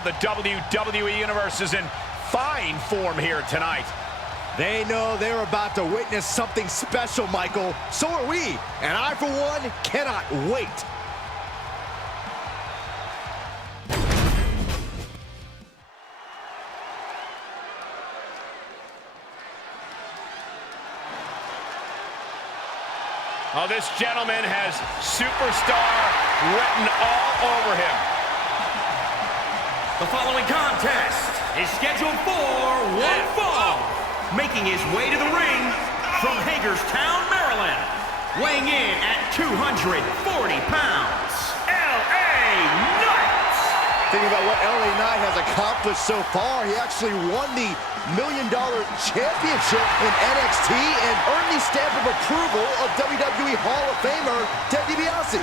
now the WWE Universe is in fine form here tonight. They know they're about to witness something special, Michael. So are we. And I, for one, cannot wait. Oh, this gentleman has superstar written all over him. The following contest is scheduled for one fall. Making his way to the ring from Hagerstown, Maryland. Weighing in at 240 pounds, LA Knight. Thinking about what LA Knight has accomplished so far, he actually won the $1 Million Championship in NXT and earned the stamp of approval of WWE Hall of Famer Ted DiBiase.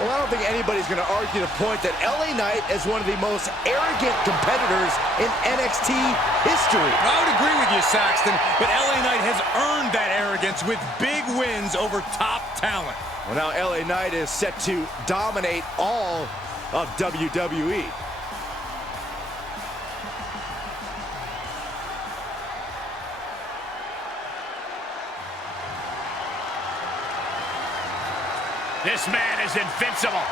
Well, I don't think anybody's going to argue the point that LA Knight is one of the most arrogant competitors in NXT history. I would agree with you, Saxton, but LA Knight has earned that arrogance with big wins over top talent. Well, now LA Knight is set to dominate all of WWE. This man is invincible.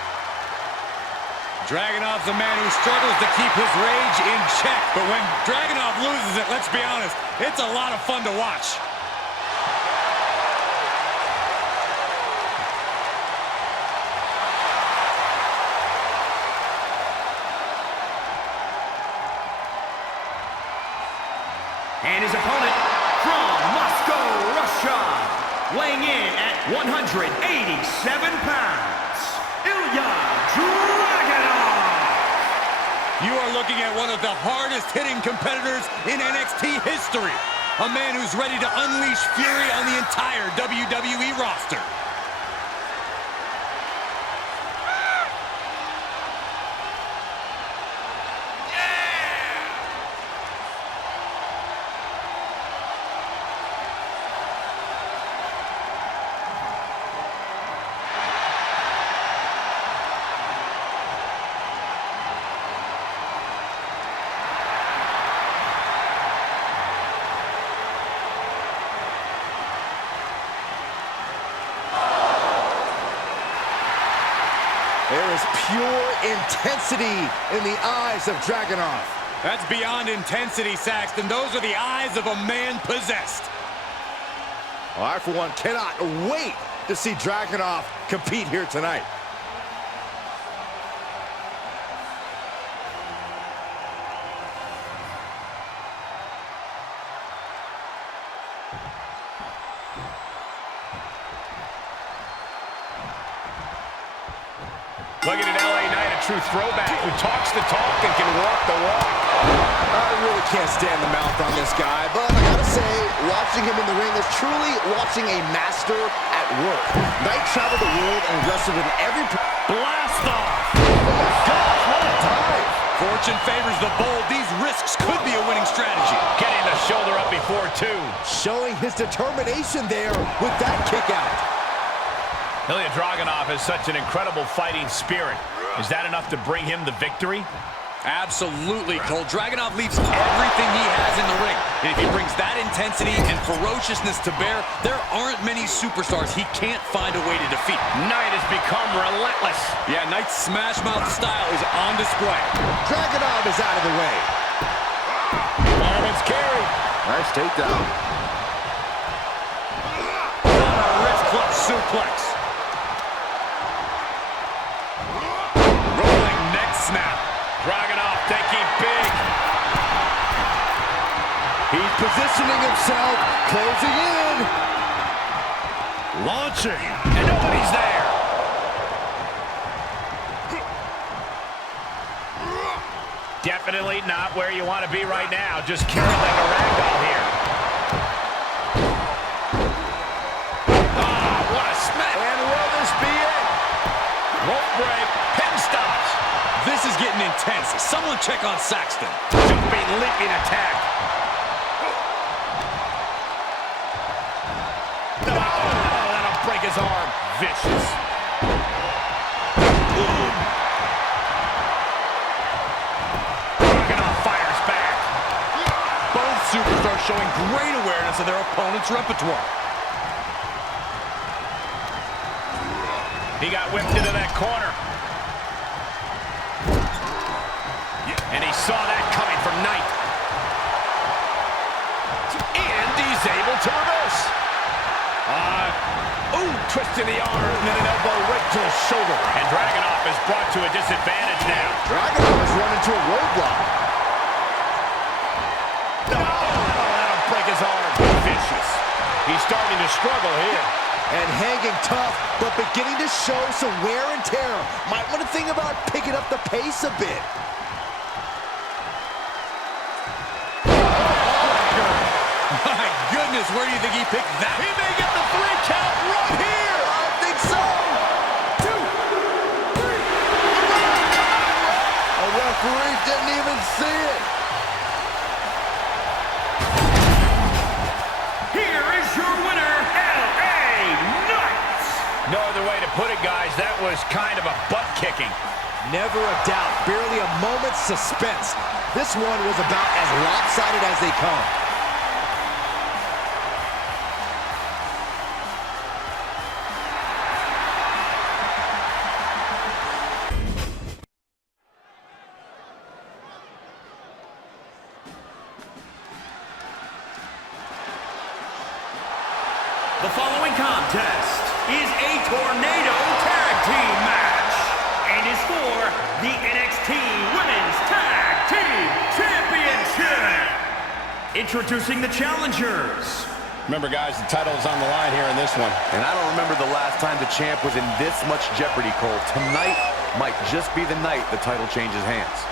Dragunov's a man who struggles to keep his rage in check, but when Dragunov loses it, let's be honest, it's a lot of fun to watch. And his opponent from Moscow, Russia, weighing in at 187 pounds, Ilja Dragunov. You are looking at one of the hardest-hitting competitors in NXT history. A man who's ready to unleash fury on the entire WWE roster. There is pure intensity in the eyes of Dragunov. That's beyond intensity, Saxton. Those are the eyes of a man possessed. Well, I, for one, cannot wait to see Dragunov compete here tonight. Look at an LA Knight, a true throwback, who talks the talk and can walk the walk. I really can't stand the mouth on this guy, but I gotta say, watching him in the ring is truly watching a master at work. Knight traveled the world and wrestled in every... Blast off! Oh my gosh, what a dive! Fortune favors the bold. These risks could be a winning strategy. Getting the shoulder up before two. Showing his determination there with that kick out. Ilja Dragunov has such an incredible fighting spirit. Is that enough to bring him the victory? Absolutely, Cole. Dragunov leaves everything he has in the ring. And if he brings that intensity and ferociousness to bear, there aren't many superstars he can't find a way to defeat. Knight has become relentless. Yeah, Knight's smash mouth style is on display. Dragunov is out of the way. Fireman's carry. Nice takedown. On a wrist clutch suplex. Rolling neck snap. Dragunov thinking big. He's positioning himself, closing in. Launching. And nobody's there. Definitely not where you want to be right now. Just carried like a ragdoll here. Ah, what a smack. And will this be it? Rope break. Pin stops. This is getting intense. Someone check on Saxton. Jumping, leaping attack. Oh, that'll break his arm. Vicious. showing great awareness of their opponent's repertoire. He got whipped into that corner. And he saw that coming from Knight. And he's able to reverse. Twisting the arm and then an elbow right to the shoulder. And Dragunov is brought to a disadvantage now. Dragunov has run into a roadblock. That'll break his arm. Vicious. He's starting to struggle here. And hanging tough, but beginning to show some wear and tear. Might want to think about picking up the pace a bit. My goodness, where do you think he picked that? He may get the 3 count right here. I think so. 2, 3. A referee didn't even see it. Here is your winner, LA Knight. No other way to put it, guys. That was kind of a butt kicking. Never a doubt, barely a moment's suspense. This one was about as lopsided as they come. The following contest is a Tornado Tag Team match and is for the NXT Women's Tag Team Championship. Introducing the challengers. Remember, guys, the title is on the line here in this one. And I don't remember the last time the champ was in this much jeopardy, Cole. Tonight might just be the night the title changes hands.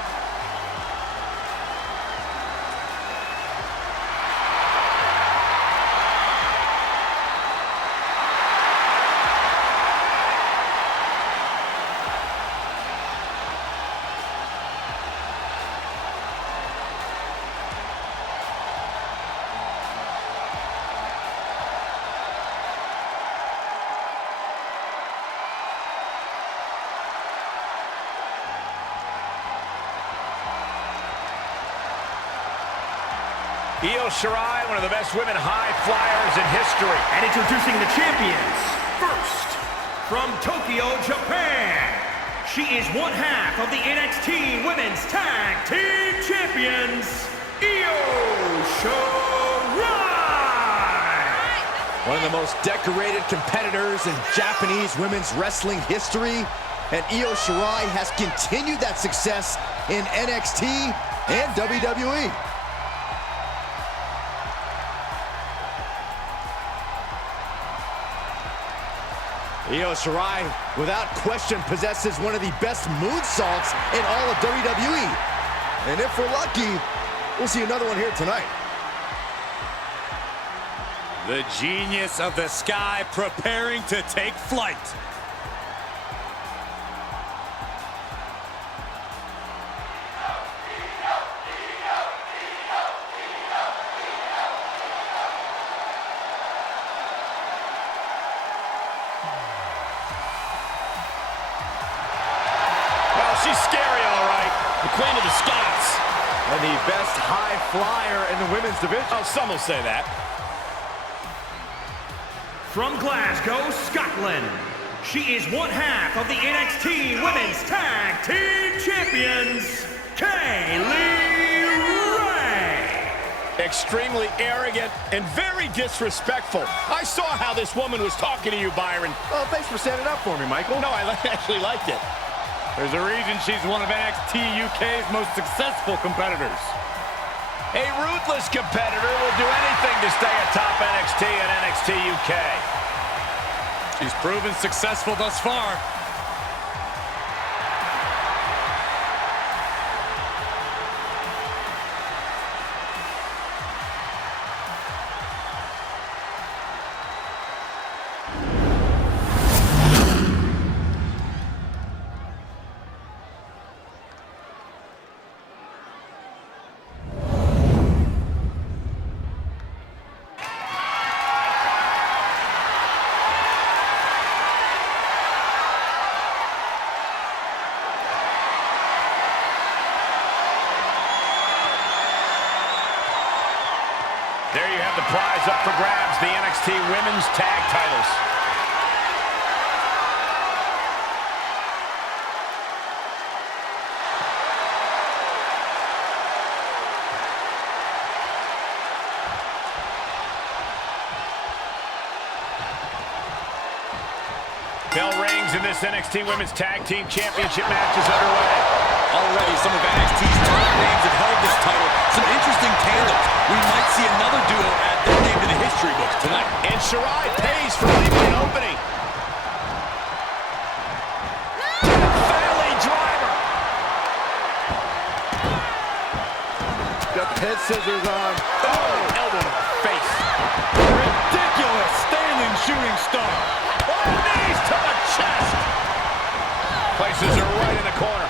Io Shirai, one of the best women high flyers in history. And introducing the champions. First, from Tokyo, Japan, she is one half of the NXT Women's Tag Team Champions, Io Shirai. One of the most decorated competitors in Japanese women's wrestling history. And Io Shirai has continued that success in NXT and WWE. Io Shirai, without question, possesses one of the best moonsaults in all of WWE. And if we're lucky, we'll see another one here tonight. The genius of the sky preparing to take flight. She's scary, all right. The queen of the Scots. And the best high flyer in the women's division. Oh, some will say that. From Glasgow, Scotland, she is one half of the NXT Women's Tag Team Champions, Kaylee Ray. Extremely arrogant and very disrespectful. I saw how this woman was talking to you, Byron. Oh, thanks for standing up for me, Michael. No, I actually liked it. There's a reason she's one of NXT UK's most successful competitors. A ruthless competitor will do anything to stay atop NXT and NXT UK. She's proven successful thus far. prize up for grabs, the NXT Women's Tag Titles. Bell rings and this NXT Women's Tag Team Championship match is underway. Already some of NXT's top names have held this title. Some interesting tandems. We might see another duo add their name to the history books tonight. And Shirai pays for leaving an opening. Valley driver. Got the head scissors on. Oh, elbow to the face. Ridiculous standing shooting star. Knees to the chest. Places her right in the corner.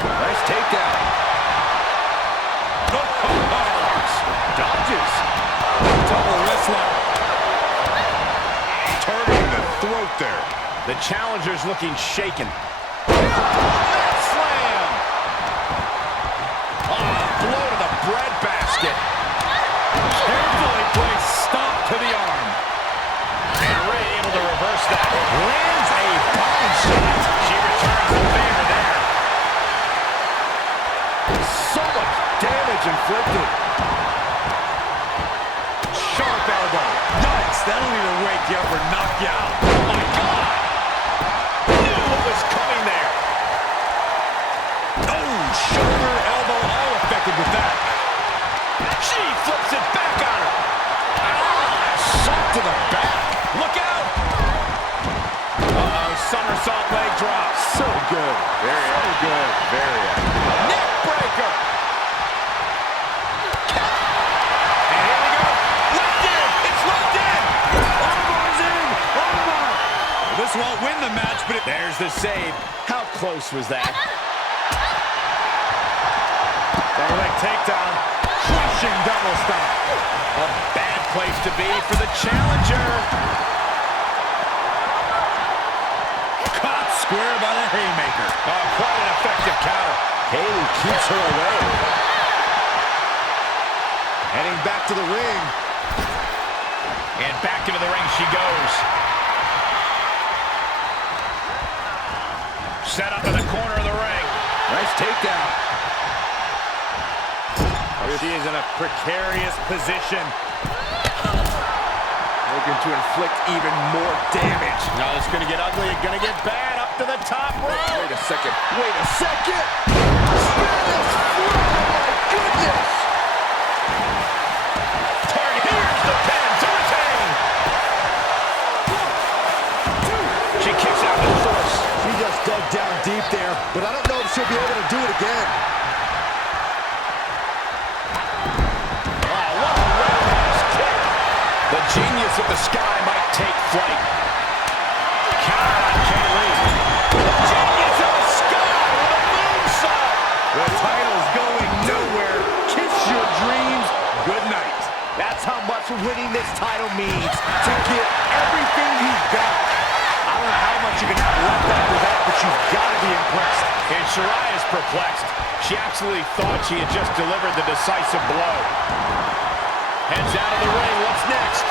Nice takedown. Dodges. Double wrist lock. Turning the throat there. The challenger's looking shaken. Slam. Blow to the breadbasket. Carefully placed stop to the arm. And Ray able to reverse that. Lands a body shot. She returns the favor there. So much damage inflicted. Sharp elbow. Yikes, that'll either wake you up or knock you out. Oh my God! Knew what was coming there. Oh, shoulder, elbow, all affected with that. She flips it back on her. Shot to the back. Look out! Uh-oh, somersault leg drop. So good. Very good. Very active. Neck breaker. And here we go. Locked in. It's locked in. Armbar's in. Armbar. This won't win the match, but There's the save. How close was that? Double leg takedown. Crushing double stomp. A bad place to be for the challenger. Caught square by the haymaker. Oh, quite an effective counter. Haley keeps her away. Heading back to the ring. And back into the ring she goes. Set up in the corner of the ring. Nice takedown. She is in a precarious position. Looking to inflict even more damage. Now it's going to get ugly. It's going to get bad. Up to the top rope. Wait a second. Wait a second. Spanish fly. Oh, my goodness. Target. Here's the pin to retain. She kicks out with force. She just dug down deep there, but I don't know if she'll be able to do it again. The genius of the sky might take flight. Counter on Kaylee. The genius of the sky with a moonsault. The title's going nowhere. Kiss your dreams. Good night. That's how much winning this title means. To get everything you've got. I don't know how much you can have left after that, but you've got to be impressed. And Shirai is perplexed. She absolutely thought she had just delivered the decisive blow. Heads out of the ring. What's next?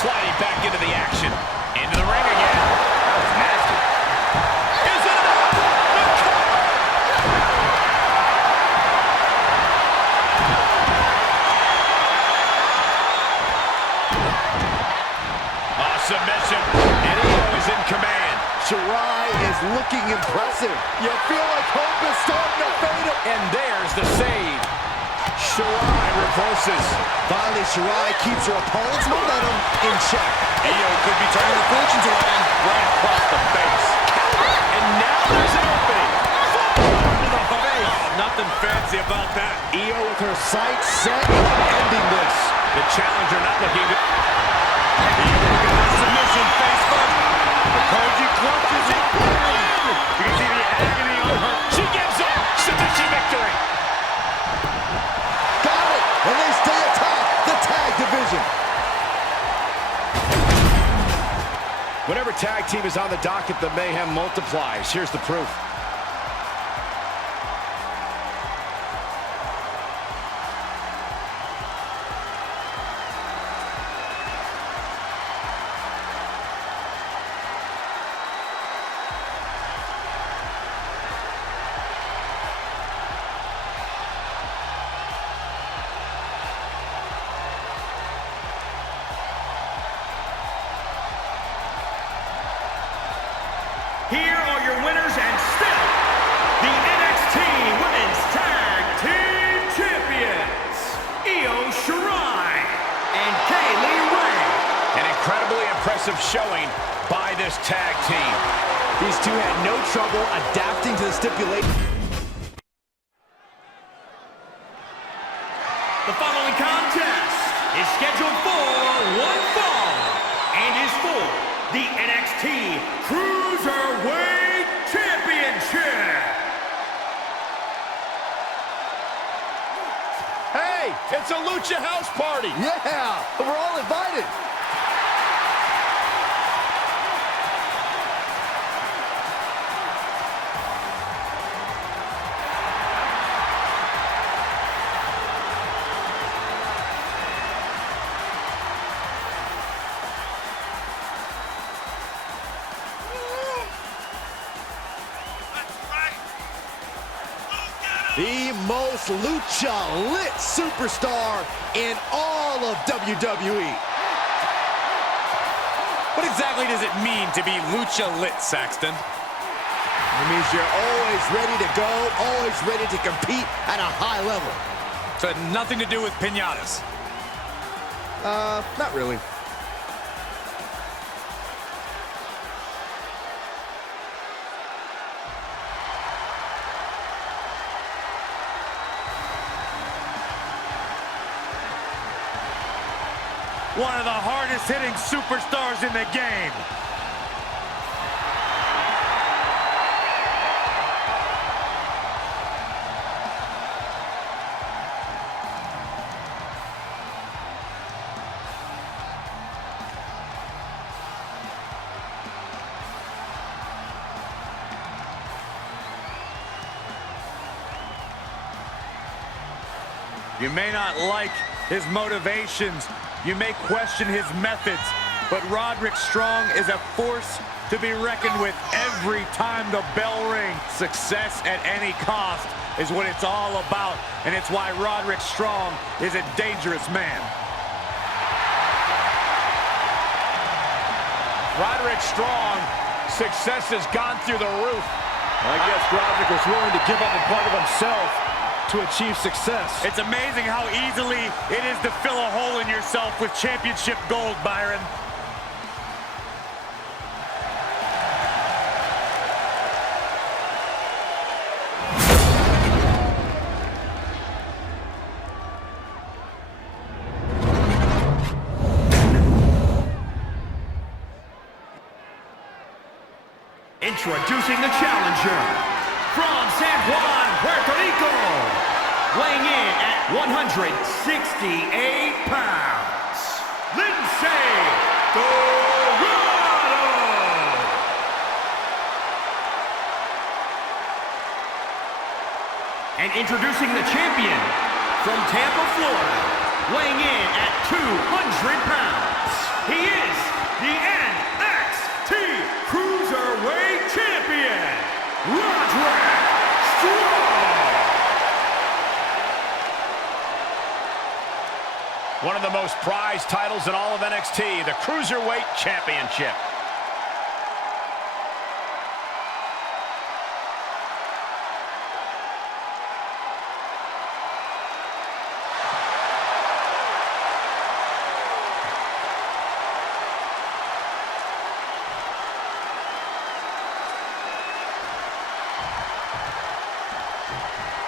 Sliding back into the action. Into the ring again. That was nasty. Is it enough? The cover! Submission. And Ilja is in command. Shirai is looking impressive. You feel like hope is starting to fade. And there's the save. Shirai reverses. Finally, Shirai keeps her opponent's momentum in check. Ilja could be turning the fortunes around right across the face. And now there's an opening. Into the face. Nothing fancy about that. Ilja with her sights set on ending this. The challenger not looking good. Submission face first. Koji clutches it. You can see the agony on her. She gives up. Submission victory. Got it. And they stay atop the tag division. Whenever tag team is on the docket, the mayhem multiplies. Here's the proof. here are your winners and still the NXT Women's Tag Team Champions, Shirai and LeRae. An incredibly impressive showing by this tag team. These two had no trouble adapting to the stipulation. The following contest is scheduled for one fall and is for the NXT Cruiserweight Championship. Hey, it's a Lucha house party. Yeah, we're all invited. The most lucha-lit superstar in all of WWE. What exactly does it mean to be lucha-lit, Saxton? It means you're always ready to go, always ready to compete at a high level. So it had nothing to do with piñatas. Not really. One of the hardest hitting superstars in the game. You may not like his motivations. You may question his methods, but Roderick Strong is a force to be reckoned with every time the bell rings. Success at any cost is what it's all about, and it's why Roderick Strong is a dangerous man. Roderick Strong, success has gone through the roof. I guess Roderick was willing to give up a part of himself to achieve success. It's amazing how easily it is to fill a hole in yourself with championship gold, Byron. Introducing the challenger from San Juan, Puerto Rico, weighing in at 168 pounds, Lince Dorado. And introducing the champion from Tampa, Florida, weighing in at 200 pounds, he is the NXT Cruiserweight Champion, Roderick Strong. One of the most prized titles in all of NXT, the Cruiserweight Championship.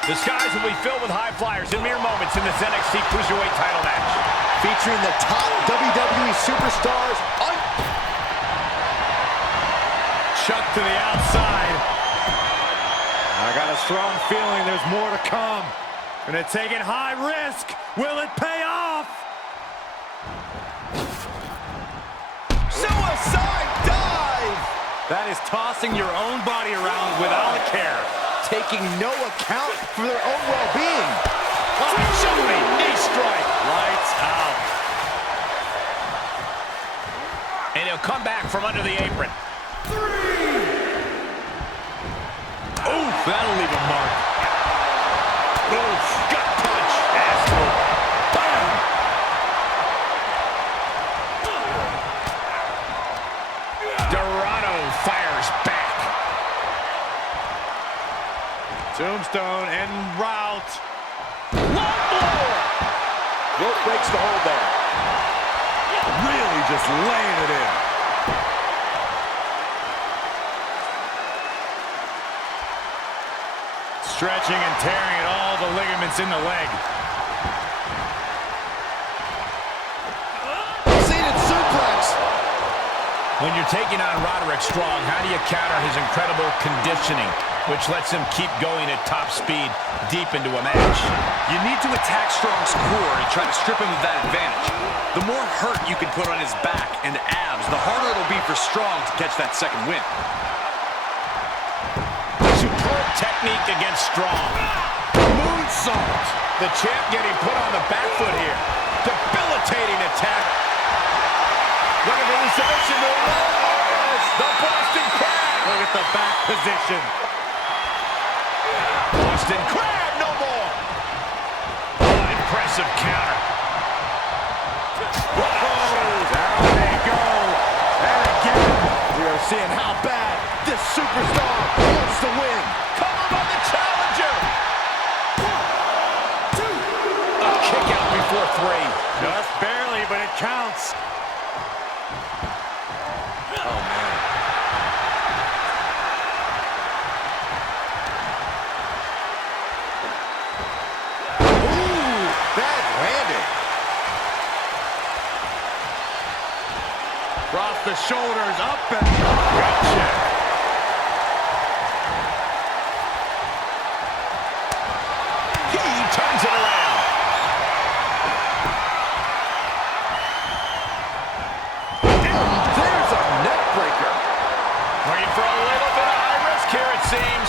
The skies will be filled with high flyers in mere moments in this NXT Cruiserweight title match. Featuring the top WWE superstars. Chuck to the outside. I got a strong feeling there's more to come. Gonna take it high risk. Will it pay off? Suicide dive! That is tossing your own body around without a care. Taking no account for their own well-being. Jumping knee strike. Lights out. And he'll come back from under the apron. Oof, that'll leave a mark. Oof, gut punch. Ass Dorado fires back. Tombstone en route. Long blow. Rope breaks the hold there. Really just laying it in. Stretching and tearing at all the ligaments in the leg. Seated suplex. When you're taking on Roderick Strong, how do you counter his incredible conditioning, which lets him keep going at top speed deep into a match? You need to attack Strong's core and try to strip him of that advantage. The more hurt you can put on his back and abs, the harder it'll be for Strong to catch that second win. Superb technique against Strong. Moonsault. The champ getting put on the back foot here. Debilitating attack. Looking for the submission move. The Boston Crab. Look at the back position. Boston Crab, no more. Oh, impressive counter. Down they go. And again. We are seeing how bad this superstar wants to win. Cover by the challenger. 1, 2. A kick out before 3. Just barely, but it counts. Across the shoulders, up and gotcha. He turns it around. There's a neck breaker. Looking for a little bit of high risk here, it seems.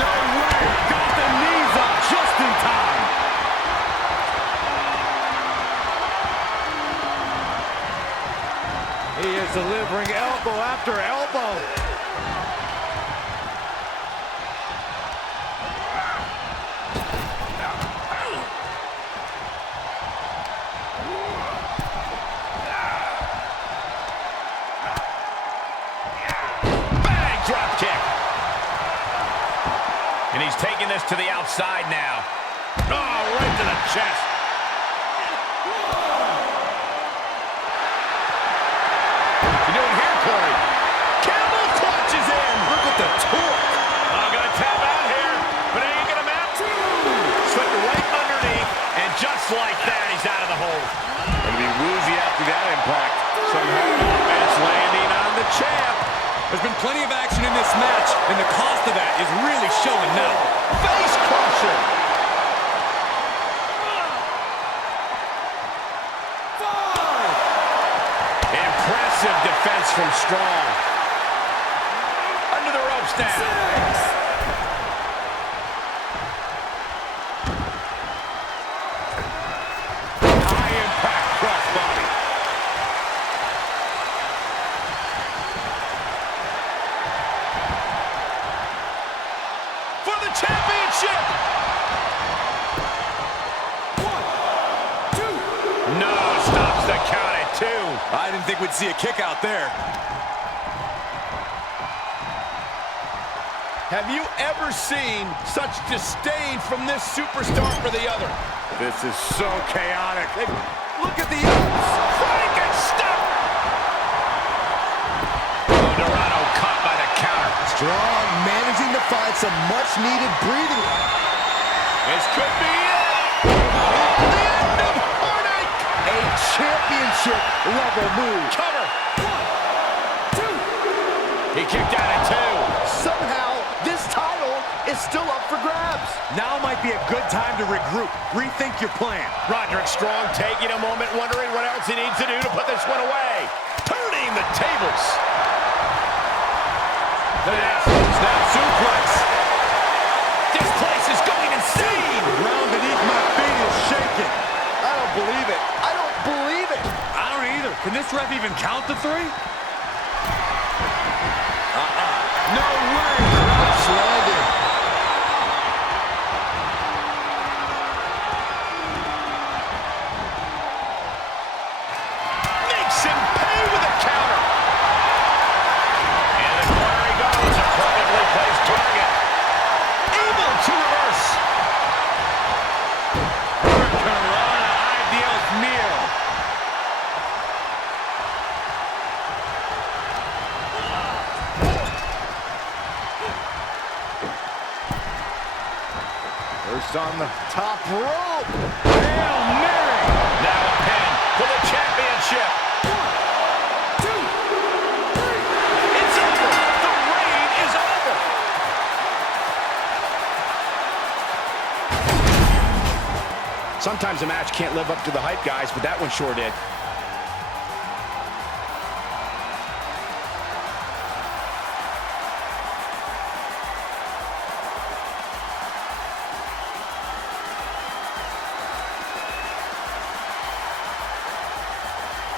No way. Got the knees up just in time. He is delivering elbow after elbow. Bang, drop kick. And he's taking this to the outside now. Oh, right to the chest. You doing here, Corey? Camel clutches in. Look at the torque. I'm going to tap out here, but it ain't going to matter. Slipped right underneath, and just like that, he's out of the hole. Gonna be woozy after that impact. Somehow, offense landing on the champ. There's been plenty of action in this match, and the cost of that is really showing now. Face crusher. Impressive defense from Strong. Under the ropes now. High impact crossbody. For the championship. 1, 2. No, stops the count at 2. I didn't think we'd see a kick out there. Have you ever seen such disdain from this superstar for the other? This is so chaotic. Look at the ups. Frankenstein! Oh, Dorado caught by the counter. Strong managing to find some much-needed breathing. This could be it. The end of heartache. A championship-level move. Cover. 1, 2. He kicked out at 2. Somehow, this title is still up for grabs. Now might be a good time to regroup. Rethink your plan. Roderick Strong taking a moment, wondering what else he needs to do to put this one away. Turning the tables. The snap suplex. This place is going insane. The ground beneath my feet is shaking. I don't believe it. I don't believe it. I don't either. Can this ref even count to 3? No way. Crouch landed. Makes him pay with a counter. And the corner he goes, a perfectly placed target. first on the top rope. Hail Mary! Now a pin for the championship. 1, 2, 3. It's over. The reign is over. Sometimes a match can't live up to the hype, guys, but that one sure did.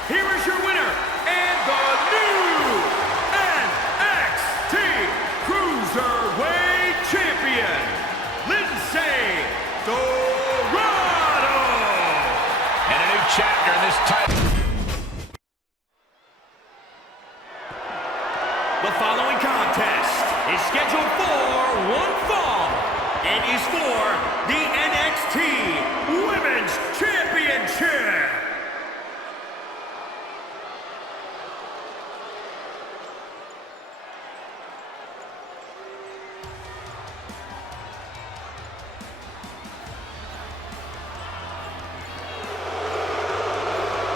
Here is your winner, and the new NXT Cruiserweight Champion, Lince Dorado! And a new chapter in this title. The following contest is scheduled for one fall and is for the NXT Women's Championship.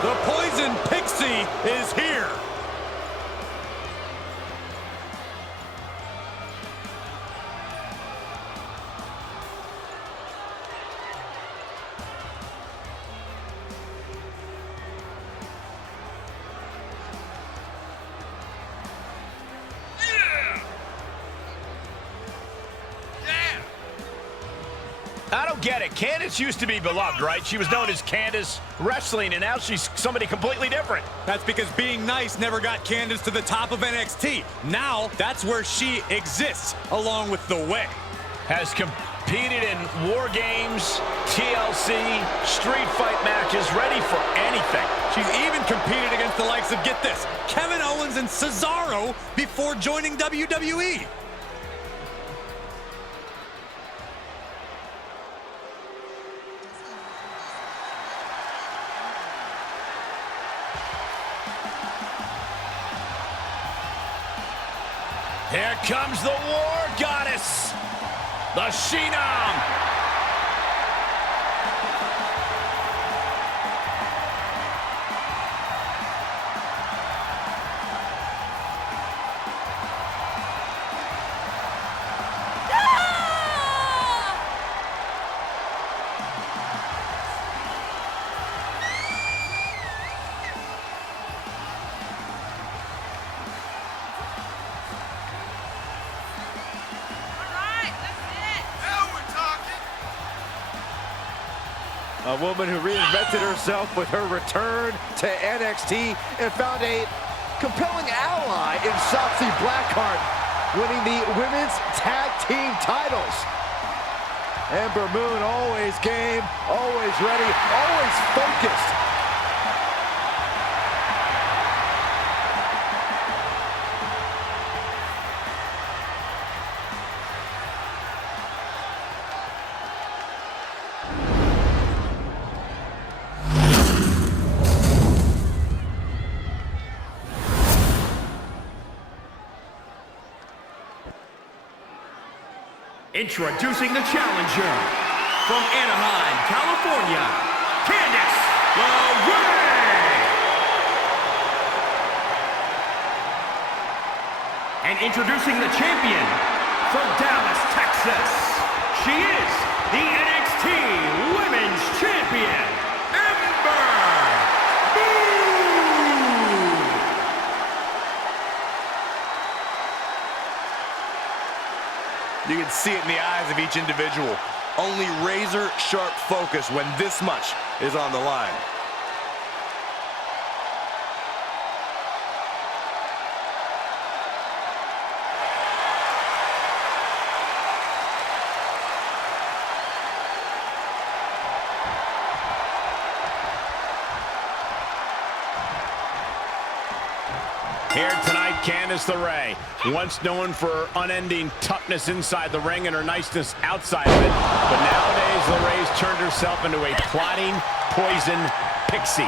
The Poison Pixie is here. I don't get it. Candice used to be beloved, right? She was known as Candice Wrestling, and now she's somebody completely different. That's because being nice never got Candice to the top of NXT. Now, that's where she exists, along with The Way. Has competed in War Games, TLC, street fight matches, ready for anything. She's even competed against the likes of, get this, Kevin Owens and Cesaro before joining WWE. Here comes the War Goddess, the Phenom. A woman who reinvented herself with her return to NXT and found a compelling ally in Shotzi Blackheart, winning the Women's Tag Team titles. Ember Moon, always game, always ready, always focused. Introducing the challenger from Anaheim, California, Candice LeRae. And introducing the champion from Dallas, Texas, she is the NXT Women's Champion, Ember. You can see it in the eyes of each individual. Only razor-sharp focus when this much is on the line. Here tonight, Candice LeRae, once known for her unending toughness inside the ring and her niceness outside of it. But nowadays, LeRae's turned herself into a plotting, poison pixie.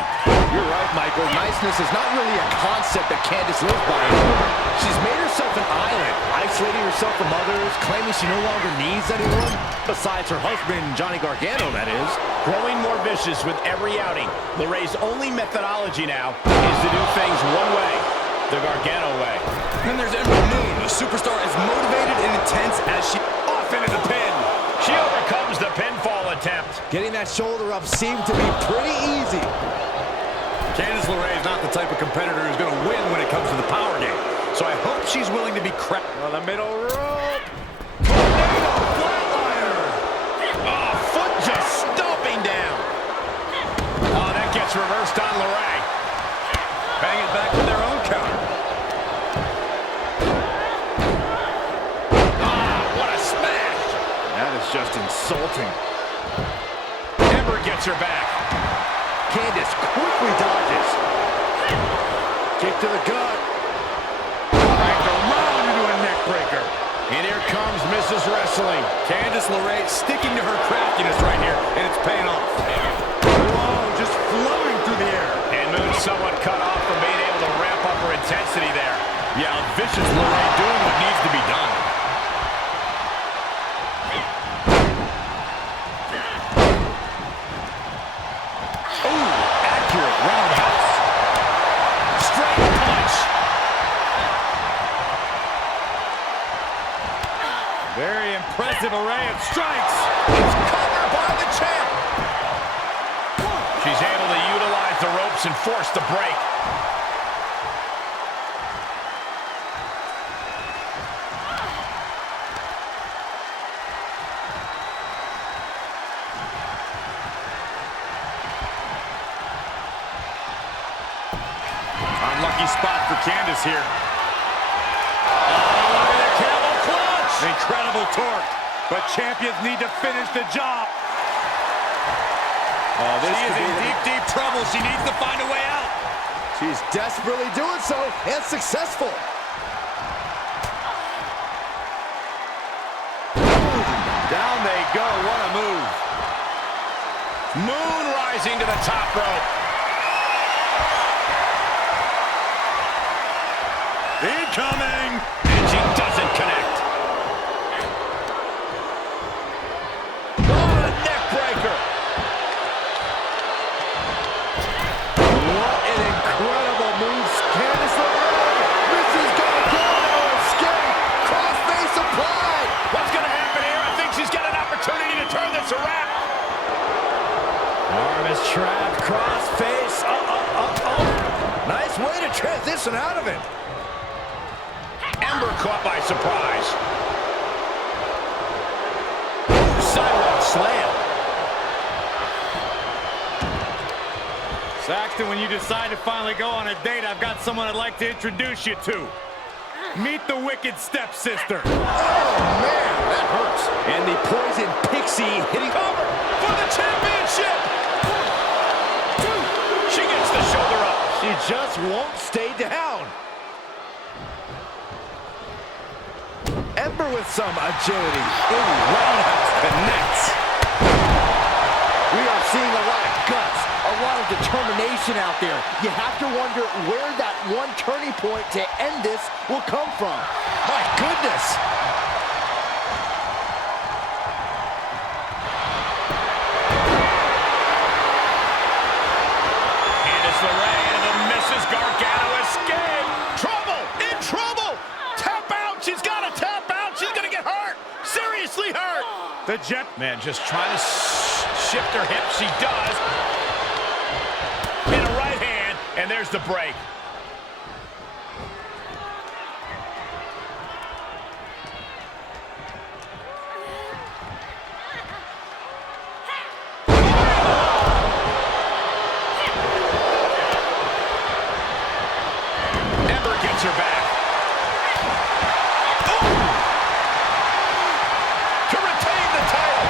You're right, Michael. Niceness is not really a concept that Candice lives by anymore. She's made herself an island, isolating herself from others, claiming she no longer needs anyone, besides her husband, Johnny Gargano, that is. Growing more vicious with every outing. LeRae's only methodology now is to do things one way, the Gargano way. Then there's Ember Moon, a superstar as motivated and intense as she... Off into the pin. She overcomes the pinfall attempt. Getting that shoulder up seemed to be pretty easy. Candice LeRae is not the type of competitor who's going to win when it comes to the power game. So I hope she's willing to be on the middle rope. Tornado flatliner. Oh, foot just stomping down. Oh, that gets reversed on LeRae. Bang it back with their own counter. What a smash. That is just insulting. Ember gets her back. Candice quickly dodges. Kick to the gut. Cranked around into a neck breaker. And here comes Mrs. Wrestling. Candice LeRae sticking to her craftiness right here, and it's paying off. Whoa, just floating through the air. And Moon somewhat cut off from being able to ramp up her intensity there. Yeah, vicious LeRae doing what needs to be done. Roundhouse. Straight punch. Very impressive array of strikes. It's covered by the champ. She's able to utilize the ropes and force the break. Unlucky spot for Candice here. Oh, look at the camel clutch. Incredible torque, but champions need to finish the job. She is in deep, deep trouble. She needs to find a way out. She's desperately doing so, and successful. Down they go. What a move. Moon rising to the top rope. Incoming. And she doesn't connect. Oh, a neck breaker. What an incredible move. Candice LeRae. Mrs. Gargano escape. Crossface applied. What's going to happen here? I think she's got an opportunity to turn this around. Arm is trapped. Crossface. Nice way to transition out of it. Ember caught by surprise. Sidewalk slam. Saxton, when you decide to finally go on a date, I've got someone I'd like to introduce you to. Meet the wicked stepsister. Oh, man, that hurts. And the poison pixie hitting Cover for the championship. 1, 2. She gets the shoulder up. She just won't stay down. Ember with some agility. Ooh, roundhouse connects. We are seeing a lot of guts, a lot of determination out there. You have to wonder where that one turning point to end this will come from. My goodness. Candice LeRae and the Mrs. Gargano escape. Trouble, in trouble. Tap out, she's got to tap out. She's going to get hurt, seriously hurt. The jet. Man, just trying to shift her hips. She does. In a right hand, and there's the break. Ember gets her back. To retain the title.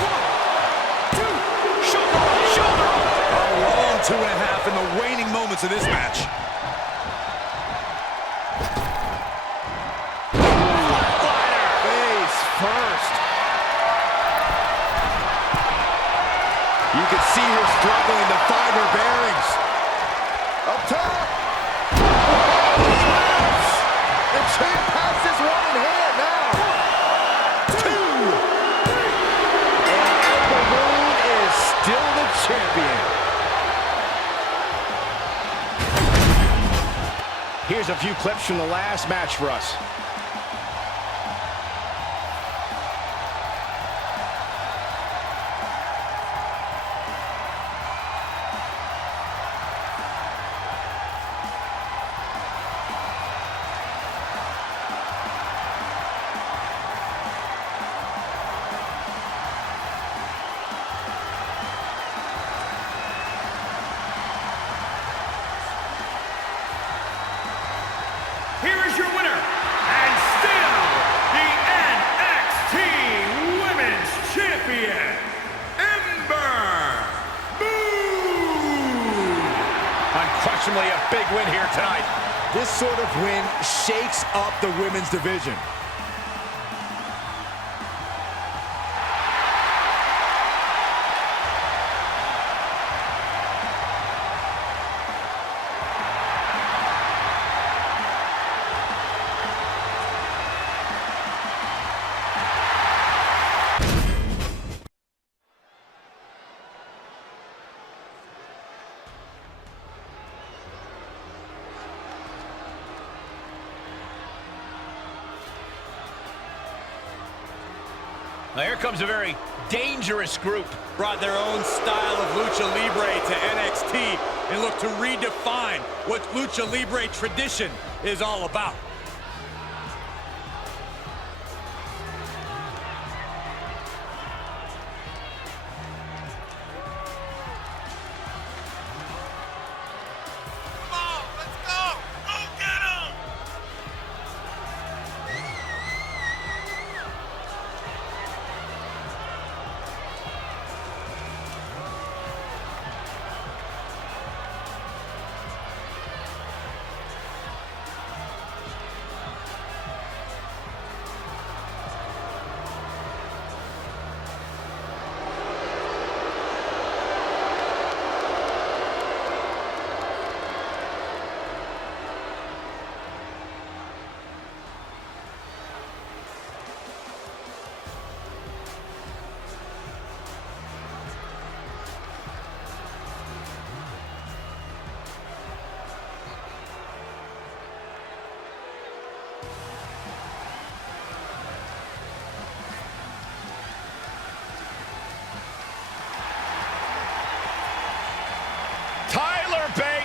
1, 2. Shoulder up, shoulder up. A long 2.5 in the waning moments of this match. Flatliner. Face first. You can see her struggling to find her bearings. Up top. The champ has this a few clips from the last match for us. Here is your winner, and still the NXT Women's Champion, Ember Moon. Unquestionably a big win here tonight. This sort of win shakes up the women's division. Now here comes a very dangerous group. Brought their own style of Lucha Libre to NXT and look to redefine what Lucha Libre tradition is all about.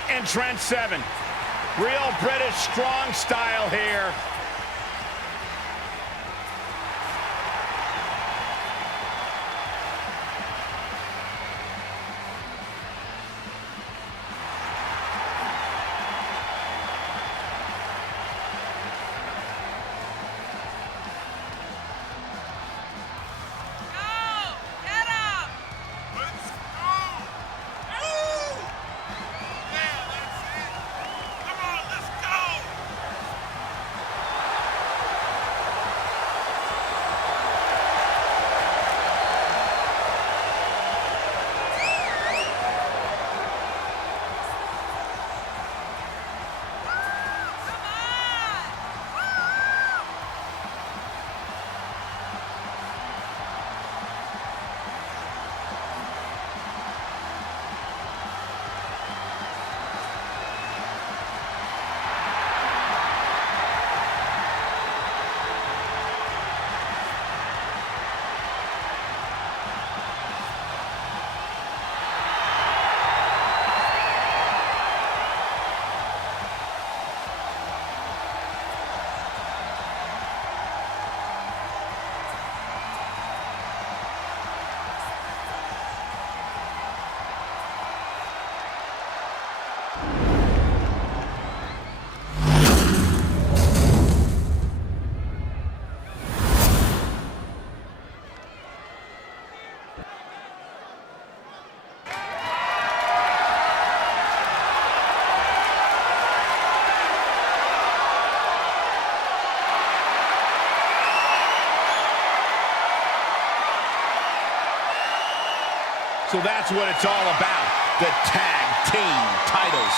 And Trent 7. Real British strong style here. So that's what it's all about, the tag team titles.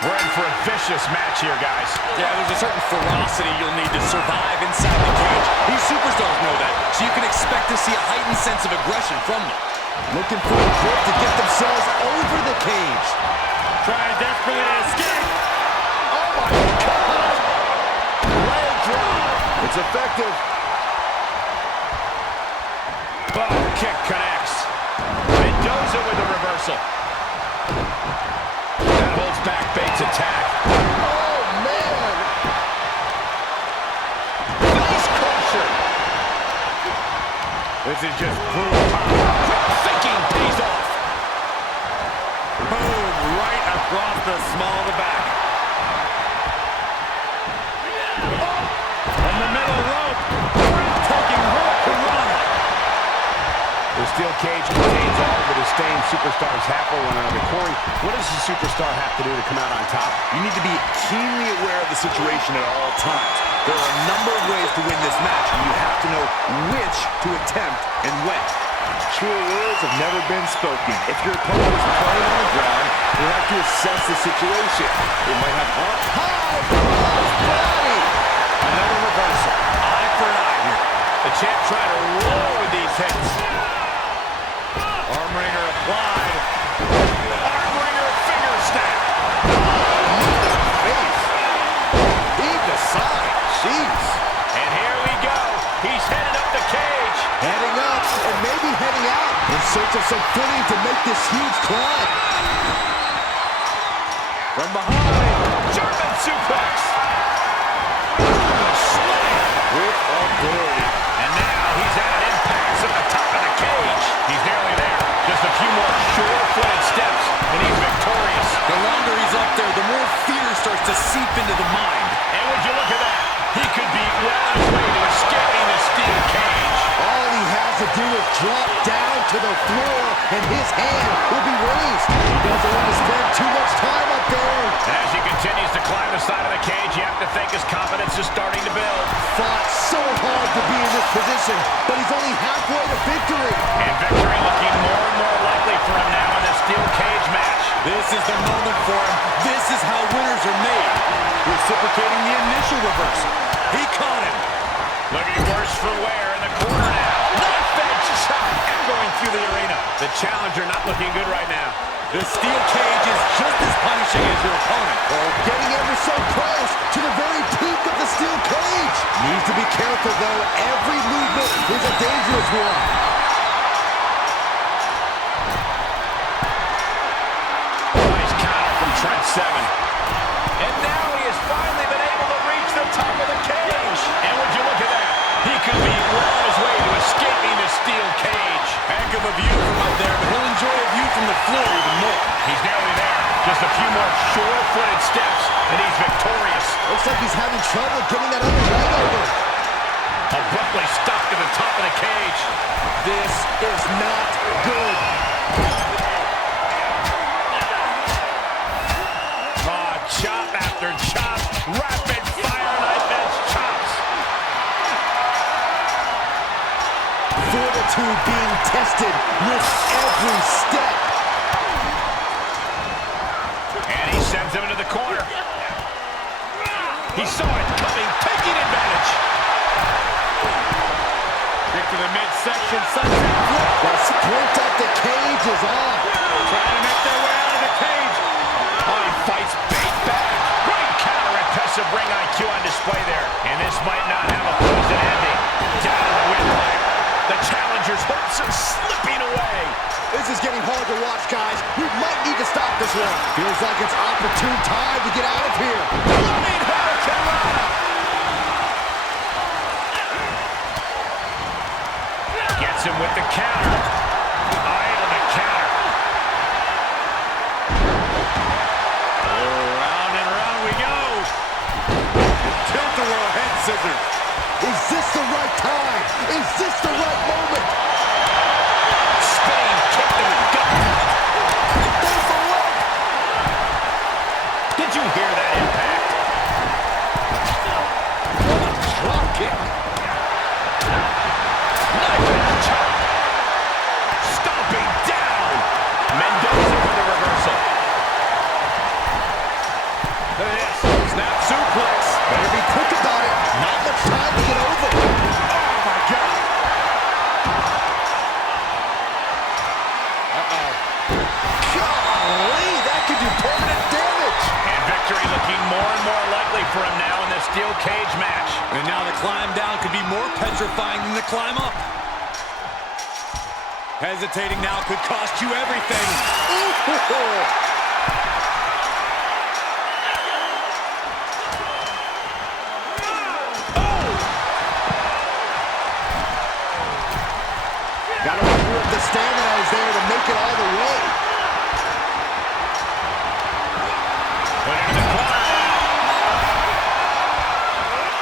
We're in for a vicious match here, guys. Yeah, there's a certain ferocity you'll need to survive inside the cage. These superstars know that, so you can expect to see a heightened sense of aggression from them. Looking for a grip to get themselves over the cage. Trying desperately to escape. Oh my God! Leg drop. It's effective. Boom, kick connects. Mendoza with a reversal. That holds back Bates' attack. Oh man! Face crusher. This is just brutal power. Quick thinking pays off. Boom, right across the small of the back. From the middle rope. Breathtaking hurricane. The steel cage contains all the disdain superstars have for one another. Corey, what does the superstar have to do to come out on top? You need to be keenly aware of the situation at all times. There are a number of ways to win this match, and you have to know which to attempt and when. Truer words have never been spoken. If your opponent is prone on the ground, you have to assess the situation. It might have High cross body. Another reversal. Eye for an eye here. The champ trying to roll with these hits. Arm wringer applied. Arm wringer finger snap. Face. Heave the side. Jeez. And here we go. He's headed up the cage. Heading up and maybe heading out in search of some footing to make this huge climb. From behind. German suplex. Slam. With authority. And now he's at an impasse at the top of the cage. He's nearly there. Just a few more sure-footed steps, and he's victorious. The longer he's up there, the more fear starts to seep into the mind. And would you look at that? He could be well on his way to escaping the steel cage. All he has to do is drop down to the floor, and his hand will be raised. He doesn't want to spend too much time up there. And as he continues to climb the side of the cage, you have to think his confidence is starting to build. Fought so hard to be in this position, but he's only halfway to victory. And victory looking more and more likely for him now in this steel cage match. This is the moment for him. This is how winners are made. Reciprocating the initial reversal. He caught him. Looking worse for wear in the corner now. Knife edge shot echoing through the arena. The challenger not looking good right now. The steel cage is just as punishing as your opponent. Getting ever so close to the very peak of the steel cage. Needs to be careful, though. Every movement is a dangerous one. Nice counter from Trent Seven. And now he has finally been able to reach the top of the cage. And would you look at that? He could be well on his way to escaping the steel cage. Heck of a view from up there, but he'll enjoy a view from the floor even more. He's nearly there. Just a few more sure-footed steps, and he's victorious. Looks like he's having trouble getting that other leg over. Abruptly stopped at the top of the cage. This is not good. Oh, chop after chop. Rapid fire knife edge chops. Fortitude being tested with every step. And he sends him into the corner. He saw it coming, taking advantage. Kick to the midsection, sunset flip. The sprint up the cage is on. Trying to make their way out of the cage. Oh, he fights bait back. Great counter, impressive ring IQ on display there. And this might not have a pleasant ending. Down in the windpipe. The challenger's hopes are slipping away. This is getting hard to watch, guys. We might need to stop this one. Feels like it's opportune time to get out of here. Looming Hurricane Rana. Gets him with the counter. Idle the counter. Round and round we go. Tilt-a-whirl head scissors. Is this the right time? Is this the right moment? Spain kicked him in the gut. Did you hear that impact? Drop kick. Knife and chop. Stomping down. Mendoza with the reversal. steel cage match. And now the climb down could be more petrifying than the climb up. Hesitating now could cost you everything. Ooh. Gotta wonder if the stamina is there to make it all the way. Put into the corner.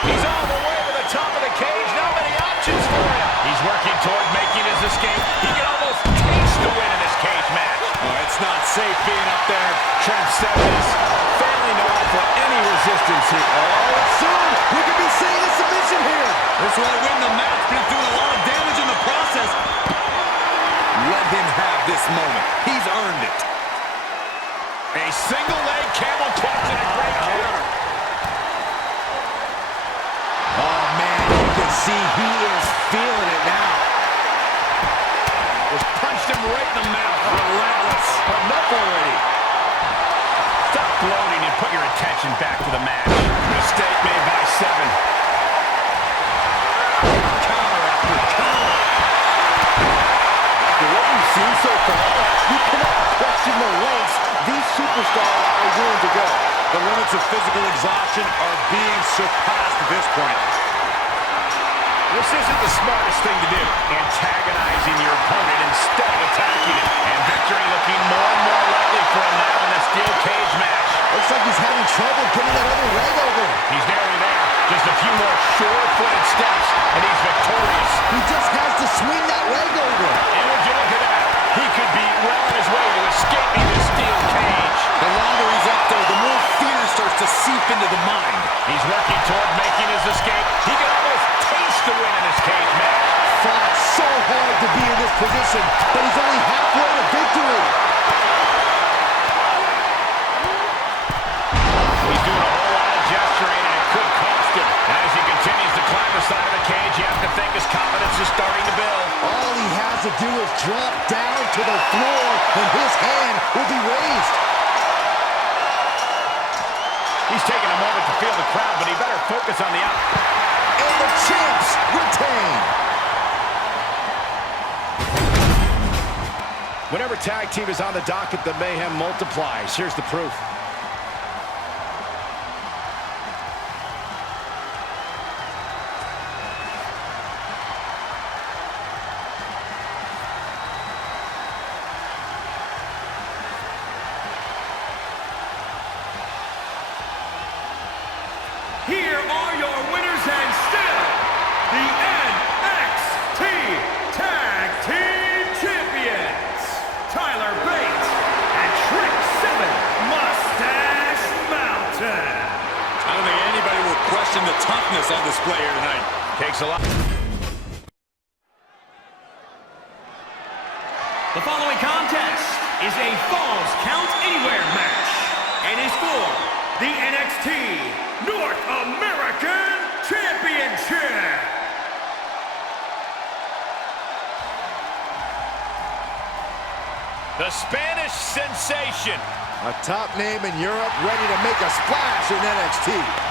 He's all the way to the top of the cage. Not many options for him. He's working toward making his escape. He can almost taste the win in this cage match. Oh, it's not safe being up there. Trent Sevens failing to offer any resistance here. Oh, soon we could be seeing a submission here. This won't win the match, but it's doing a lot of damage in the process. Let him have this moment. He's earned it. A single leg camel clutch and a great counter. Oh, man, you can see he is feeling it now. Just punched him right in the mouth. Relentless. Enough already. Stop gloating and put your attention back to the match. Mistake made by 7. Counter after counter. After what we've seen so far, you cannot question the lengths these superstars are willing to go. The limits of physical exhaustion are being surpassed at this point. This isn't the smartest thing to do, antagonizing your opponent instead of attacking it. And victory looking more and more likely for him now in the steel cage match. Looks like he's having trouble getting that other leg over. He's nearly there. Just a few more sure-footed steps, and he's victorious. He just has to swing that leg over. And would you look at that? He could be well on his way to escaping the steel cage. The longer he's up there, the more fear starts to seep into the mind. He's working toward making his escape. He can almost taste the win in this cage match. Fought so hard to be in this position, but he's only halfway to victory. He's doing a whole lot of gesturing, and it could cost him. As he continues to climb the side of the cage, you have to think his confidence is starting to build. All he has to do is drop down to the floor, and his hand will be raised. He's taking a moment to feel the crowd, but he better focus on the out. And the champs retain. Whenever tag team is on the docket, the mayhem multiplies. Here's the proof. Here are your winners and still the NXT Tag Team Champions, Tyler Bate and Trick 7 Mustache Mountain. I don't think anybody will question the toughness on display here tonight. Takes a lot. The following contest is a Falls Count Anywhere match and is for the NXT North American Championship. The Spanish sensation. A top name in Europe ready to make a splash in NXT.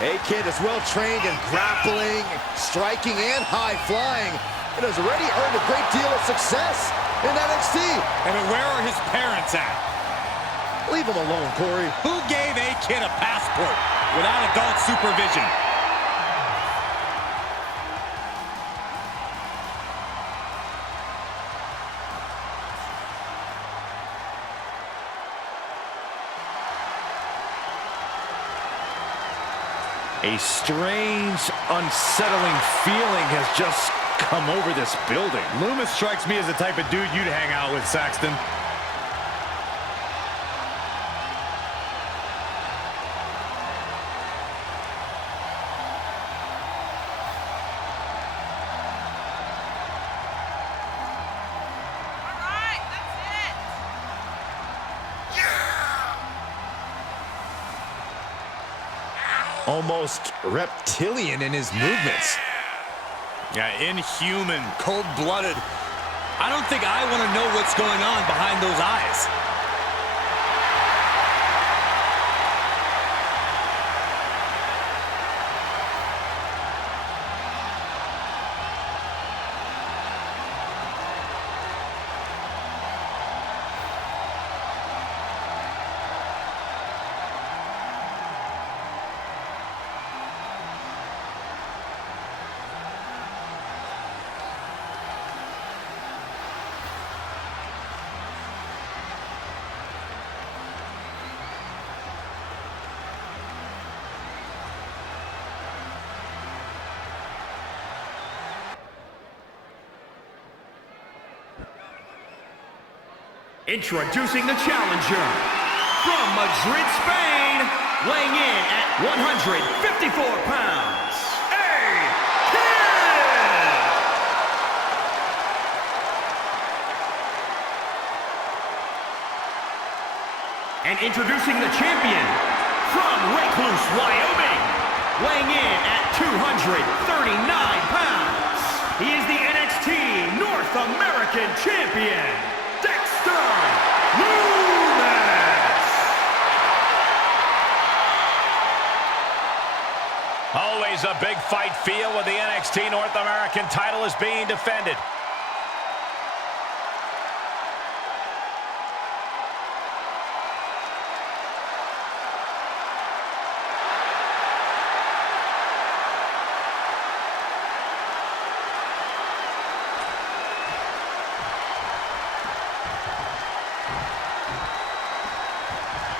A-Kid is well-trained in grappling, striking, and high-flying, and has already earned a great deal of success in NXT. And where are his parents at? Leave him alone, Corey. Who gave A-Kid a passport without adult supervision? A strange, unsettling feeling has just come over this building. Lumis strikes me as the type of dude you'd hang out with, Saxton. Almost reptilian in his movements. Yeah, inhuman. Cold-blooded. I don't think I want to know what's going on behind those eyes. Introducing the challenger from Madrid, Spain, weighing in at 154 pounds, and introducing the champion from Recluse, Wyoming, weighing in at 239 pounds. He is the NXT North American Champion, Dexter. Lumis. Always a big fight feel when the NXT North American title is being defended.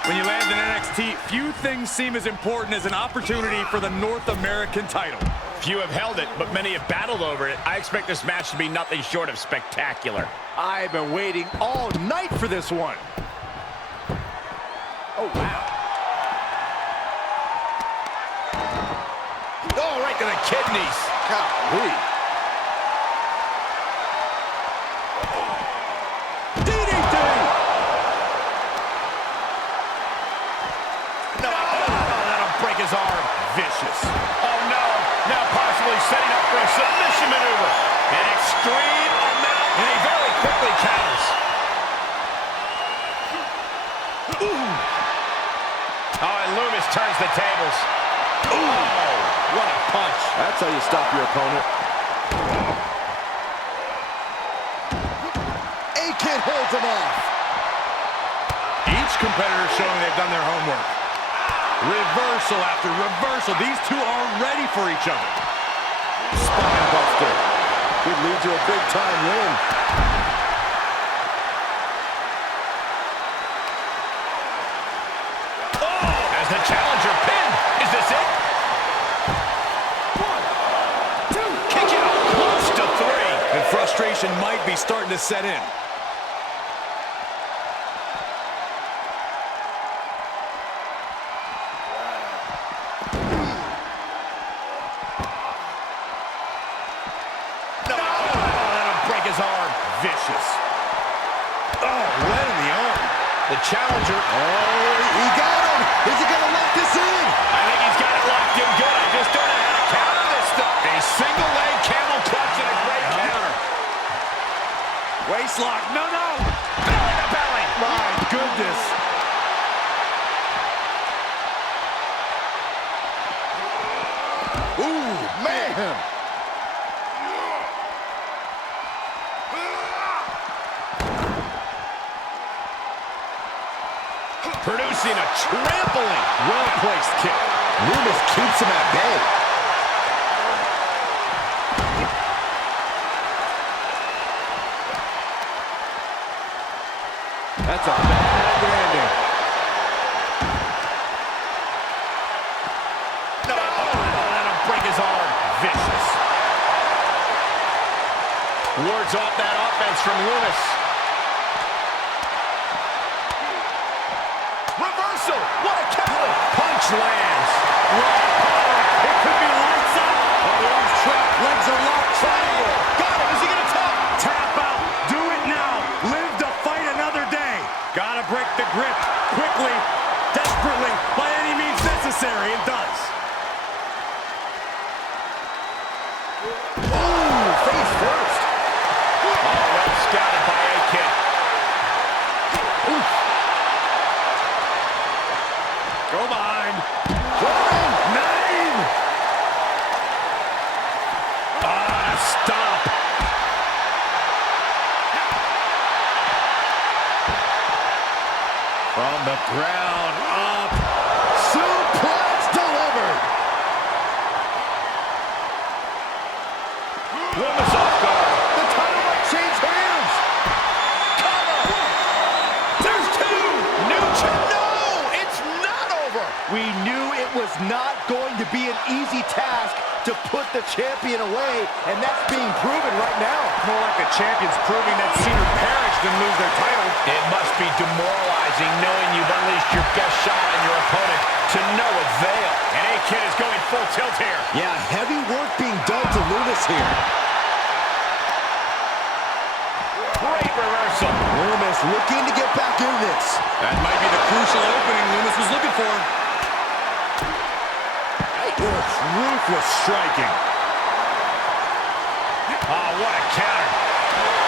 When you land in NXT, few things seem as important as an opportunity for the North American title. Few have held it, but many have battled over it. I expect this match to be nothing short of spectacular. I've been waiting all night for this one. Oh, wow. Oh, right to the kidneys. Golly. His arm. Vicious. Oh no. Now possibly setting up for a submission maneuver. An extreme amount, and he very quickly counters. Ooh. Oh, and Lumis turns the tables. Ooh. What a punch. That's how you stop your opponent. A-Kid holds him off. Each competitor showing they've done their homework. Reversal after reversal. These two are ready for each other. Spine buster. Could lead to a big-time win. Oh! As the challenger pinned. Is this it? 1, 2. Kick out. Close to 3. And frustration might be starting to set in. Vicious. Oh, right in the arm. The challenger. Oh, he got him. Is he going to lock this in? I think he's got it locked in good. I just don't know how to counter this stuff. A single leg camel clutch and a great counter. Waist lock. No, no. Belly to belly. My goodness. Ooh, man. Producing a trampling. Well-placed kick. Lumis keeps him at bay. That's a bad landing. No, that'll break his arm. Vicious. Wards off that offense from Lumis. Reversal. What a counter. Punch lands. It could be lights out. Oh, the arm's trapped. Legs are locked. Triangle. Got him. Is he going to tap? Tap out. Do it now. Live to fight another day. Gotta break the grip quickly, desperately, by any means necessary, and does. is not going to be an easy task to put the champion away, and that's being proven right now. More like the champion's proving that Cedar Parish didn't lose their title. It must be demoralizing knowing you've unleashed your best shot on your opponent to no avail. And A-Kid is going full tilt here. Yeah, heavy work being done to Lumis here. Great reversal. Lumis looking to get back in this. That might be the crucial opening Lumis was looking for. Ruthless striking. Oh, what a counter.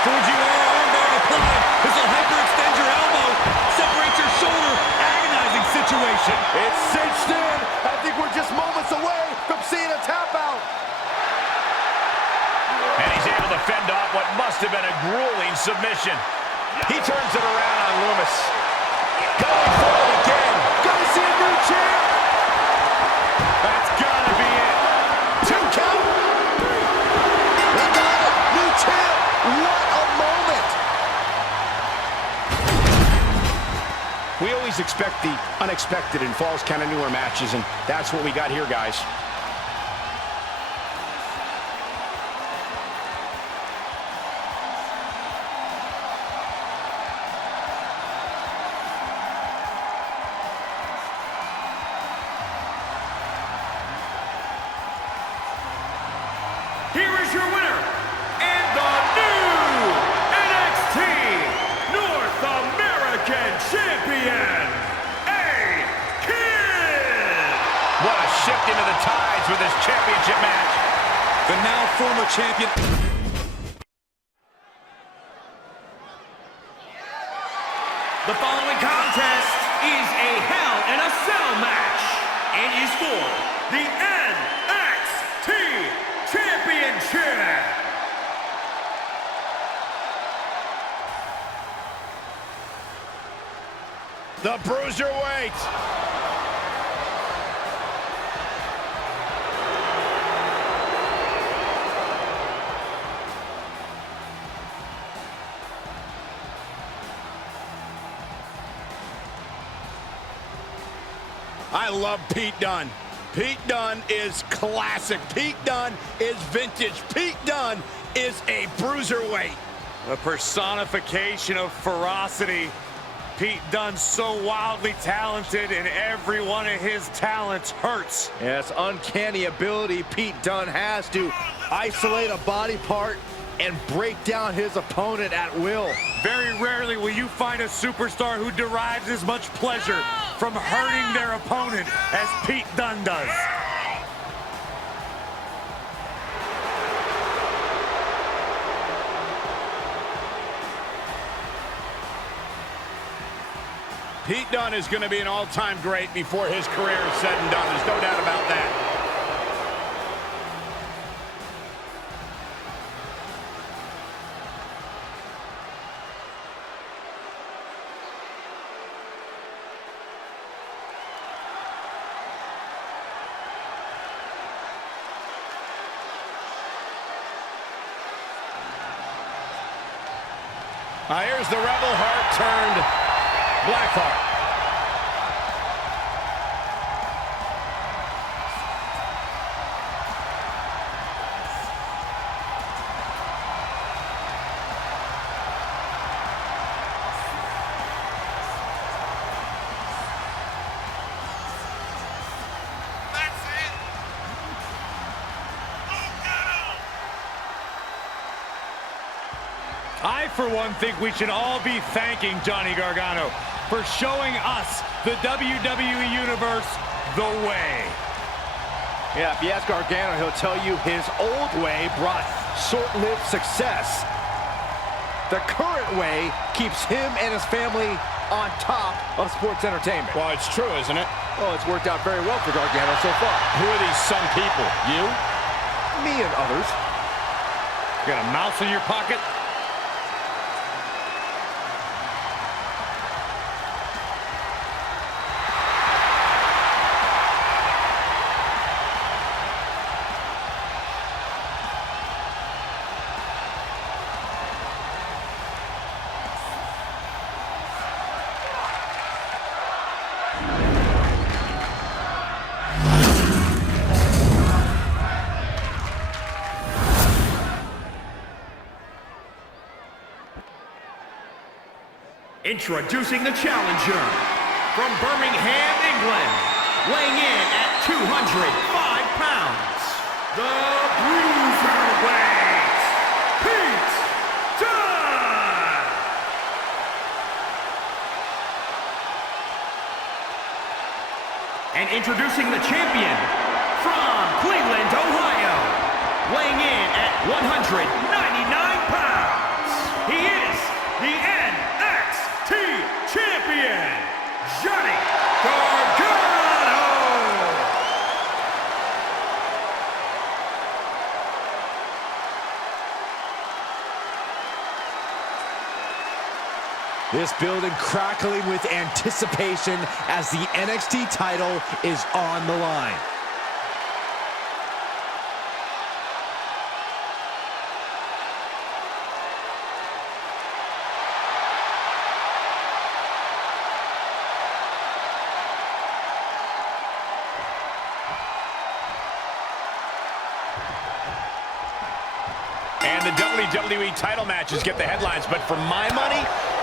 Fujiwara armbar applied. This will hyperextend your elbow. Separates your shoulder. Agonizing situation. It's cinched in. I think we're just moments away from seeing a tap out. And he's able to fend off what must have been a grueling submission. He turns it around on Lumis. Going for it again. Gonna see a new champ. That's gotta be it. 2 count. They got it. New champ. What a moment. We always expect the unexpected in Falls Count Anywhere matches, and that's what we got here, guys. Here is your winner, and the new NXT North American Champion, A-Kid! What a shift into the tides with this championship match. The now former champion. The following contest is a Hell in a Cell match and is for the NXT Championship. The Bruiserweight. I love Pete Dunne. Pete Dunne is classic. Pete Dunne is vintage. Pete Dunne is a bruiserweight. A personification of ferocity. Pete Dunne so wildly talented, and every one of his talents hurts. Yes, uncanny ability Pete Dunne has to isolate a body part and break down his opponent at will. Very rarely will you find a superstar who derives as much pleasure from hurting their opponent as Pete Dunne does. Pete Dunne is going to be an all-time great before his career is said and done. There's no doubt about that. Here's the Rebel Heart turned Blackheart. I, for one, think we should all be thanking Johnny Gargano for showing us, the WWE Universe, the way. Yeah, if you ask Gargano, he'll tell you his old way brought short-lived success. The current way keeps him and his family on top of sports entertainment. Well, it's true, isn't it? Well, it's worked out very well for Gargano so far. Who are these some people? You? Me and others. You got a mouse in your pocket? Introducing the challenger from Birmingham, England, weighing in at 205 pounds, the Cruiserweight, Pete Dunne! And introducing the champion from Cleveland, Ohio, weighing in at 199 pounds, he is the NXT Champion, Johnny Gargano! This building crackling with anticipation as the NXT title is on the line. And the WWE title matches get the headlines, but for my money,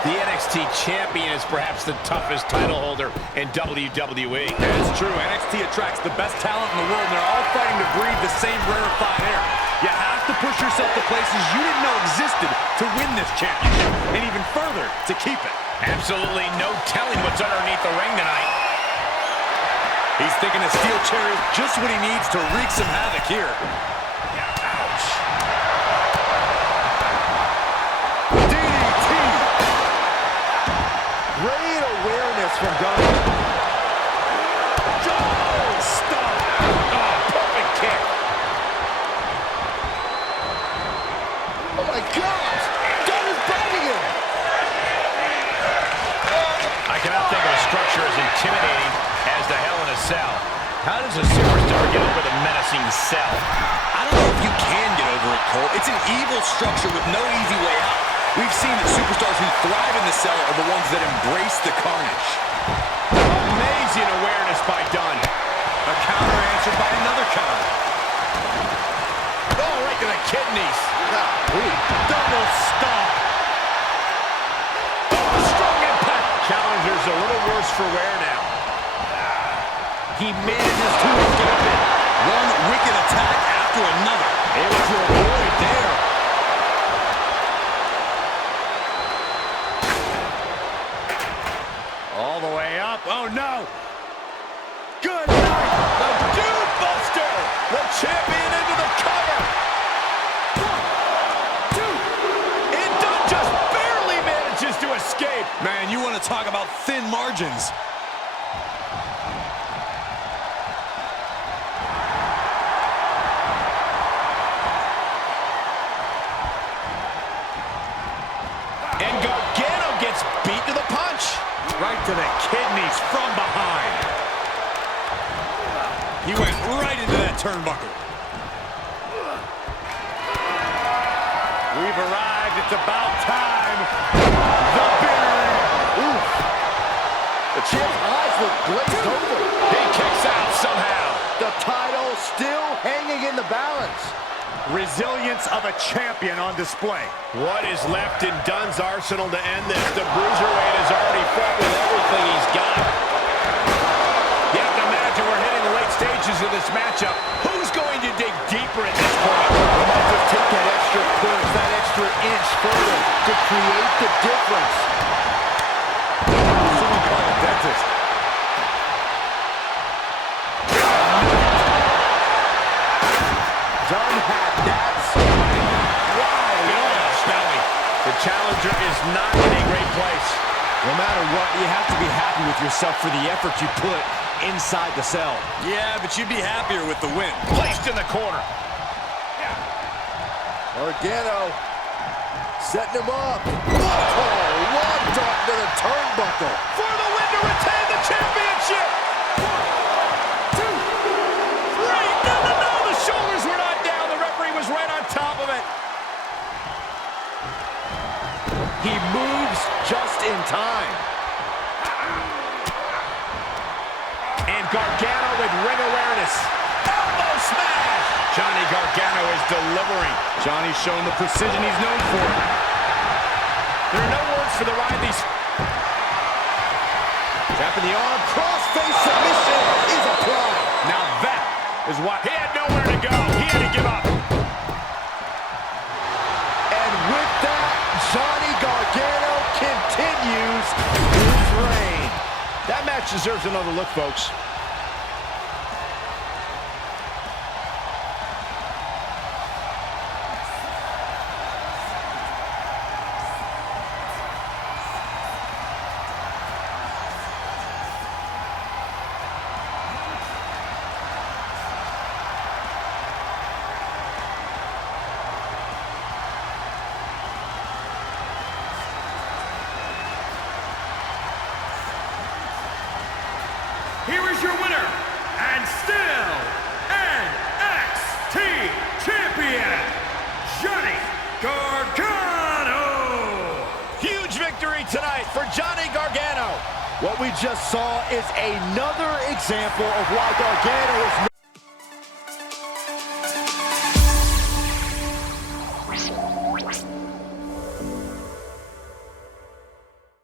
the NXT Champion is perhaps the toughest title holder in WWE. It's true. NXT attracts the best talent in the world, and they're all fighting to breathe the same rarefied air. You have to push yourself to places you didn't know existed to win this championship, and even further to keep it. Absolutely no telling what's underneath the ring tonight. He's thinking a steel chair is just what he needs to wreak some havoc here. Great awareness from Dunne. Stop! Oh, perfect kick. Oh my gosh! Dunne is biting him! I cannot think of a structure as intimidating as the Hell in a Cell. How does a superstar get over the menacing cell? I don't know if you can get over it, Cole. It's an evil structure with no easy way out. We've seen that superstars who thrive in the cell are the ones that embrace the carnage. Amazing awareness by Dunne. A counter answered by another counter. Oh, right to the kidneys. Double stomp. Oh, strong impact. Challenger's a little worse for wear now. He manages to escape it. One wicked attack after another. Able to avoid there. All the way up. Oh, no. Good night. The Dude Buster. The champion into the cover. 1, 2. And Dunne just barely manages to escape. Man, you want to talk about thin margins. And Gargano gets beat to the punch. Right to the kidneys from behind. He went right into that turnbuckle. We've arrived. It's about time. The bitter end. Oof. The champ's eyes look glazed over. He kicks out somehow. The title still hanging in the balance. Resilience of a champion on display. What is left in Dunne's arsenal to end this? The Bruiserweight has already fought with everything he's got. You have to imagine we're hitting the late stages of this matchup. Who's going to dig deeper at this point? They might just take that extra push, that extra inch further to create the difference. Someone call a dentist. Dunne had that wide. Smelly. The challenger is not in a great place. No matter what, you have to be happy with yourself for the effort you put inside the cell. Yeah, but you'd be happier with the win. Placed in the corner. Gargano setting him up. Oh, one dart to the turnbuckle. For the win to retain the championship. 1, 2, 3. No. The shoulders were not down. The referee was right on top of it. He moves just in time. And Gargano with ring awareness. Elbow smash. Johnny Gargano is delivering. Johnny's showing the precision he's known for. There are no words for the ride these Tapping the arm, crossface submission is applied. Now that is why He had nowhere to go. He had to give up. And with that, Johnny Gargano continues his reign. That match deserves another look, folks. Here is your winner, and still NXT Champion, Johnny Gargano. Huge victory tonight for Johnny Gargano. What we just saw is another example of why Gargano is